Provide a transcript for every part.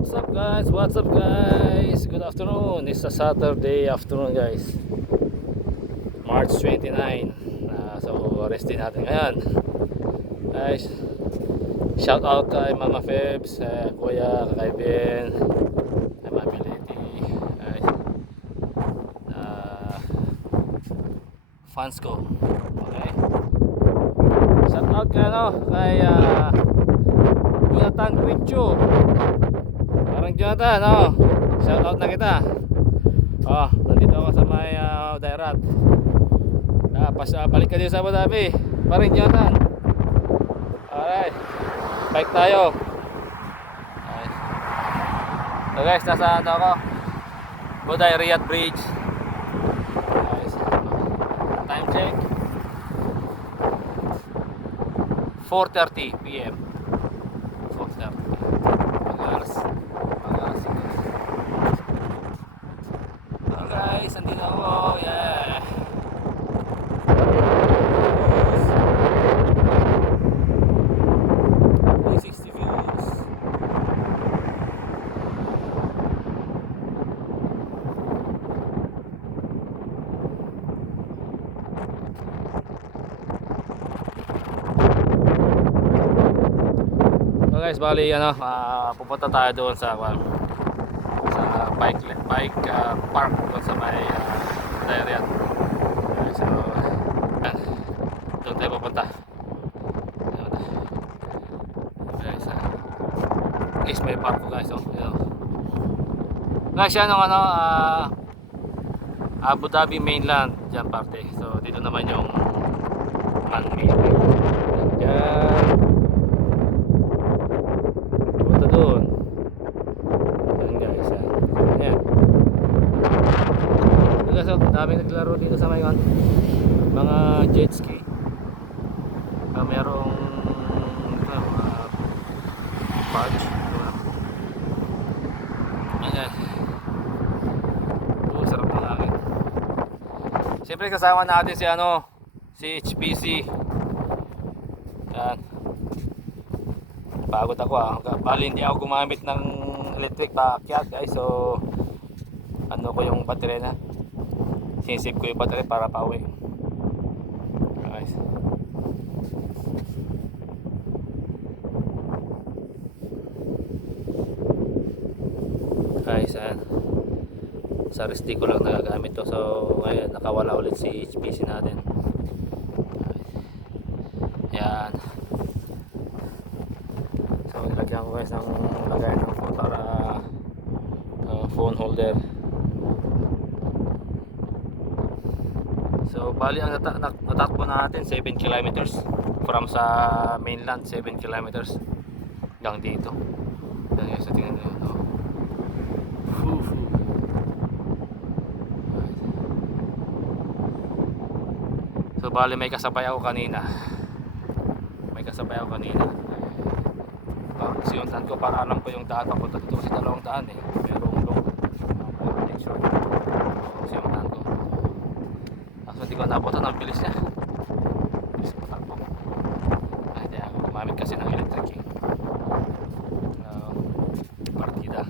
What's up guys? What's up guys? Good afternoon. It's a Saturday afternoon guys. March 29. So rest din natin ngayon. Guys, shout out kay Mama Febs, Kuya, kay Ben, kay Mami Leti, guys. Fans ko. Okay. Shout out kay Jonathan Quincho. Parang Jonathan, shout out na kita. Nandito ako sa may Dairat. Balik ka din sa Abu Dhabi. Parang Jonathan. Alright, bike tayo. Alright. So guys, nasa ako? Buday Riyadh Bridge. Guys, time check 4:30 PM. 4:30. Pag-aras. So guys, nandito ako. Yeah. 360 views. So guys, bali pupunta tayo doon sa bike park doon sa may Dairat. So doon tayo pupunta. Guys, may park ko guys, guys, yan ang Abu Dhabi mainland dyan parte. So dito naman yung man-made. Yan, punta doon. Yan guys, yan. So guys, daming naglaro dito sa may mga jet ski. Merong barge. Ayan. Sarap ng hangin. Siyempre kasama natin si HPC. Yan. Pagod ako Bali hindi ako gumamit ng electric paakyat guys. So ko yung battery na. Sinisave ko yung battery para pauwi. Guys. Guys, sa resti ko lang nagagamit to. So ngayon nakawala ulit si HPC natin. Yan. So nilagyan ko guys ng lagay ng phone para phone holder. So bali ang natakbo natin 7 kilometers from sa mainland. 7 kilometers hanggang dito. Yan guys, tingnan nyo. So bali may kasabay ako kanina. Sinundan ko para alam ko yung daan papunta dito kasi dalawang daan merong long direction. Sinundan ko. Kaso hindi ko nabutan ang bilis niya. Bilis ko takbo. Hindi ako gumamit kasi ng electric partida.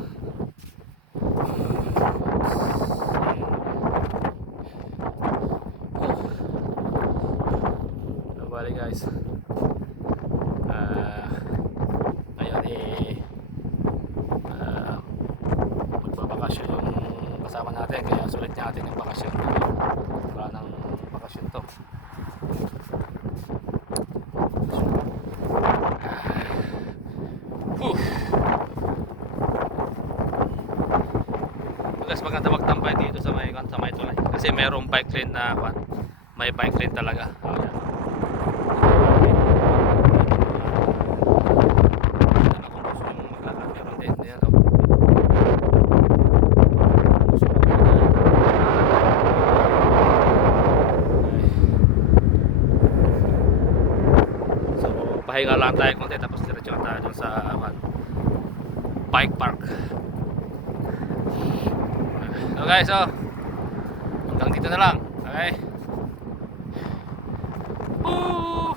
So bali guys, ngayon magbabakasyon yung kasama natin, kaya sulit natin yung bakasyon. Wala nang bakasyon to. Guys, maganda magtampay dito sa may tulay kasi mayroong bike lane may bike lane talaga. Pahinga lang tayo konti tapos diretso tayo dun sa bike park. So guys, hanggang dito na lang. Okay. Woo!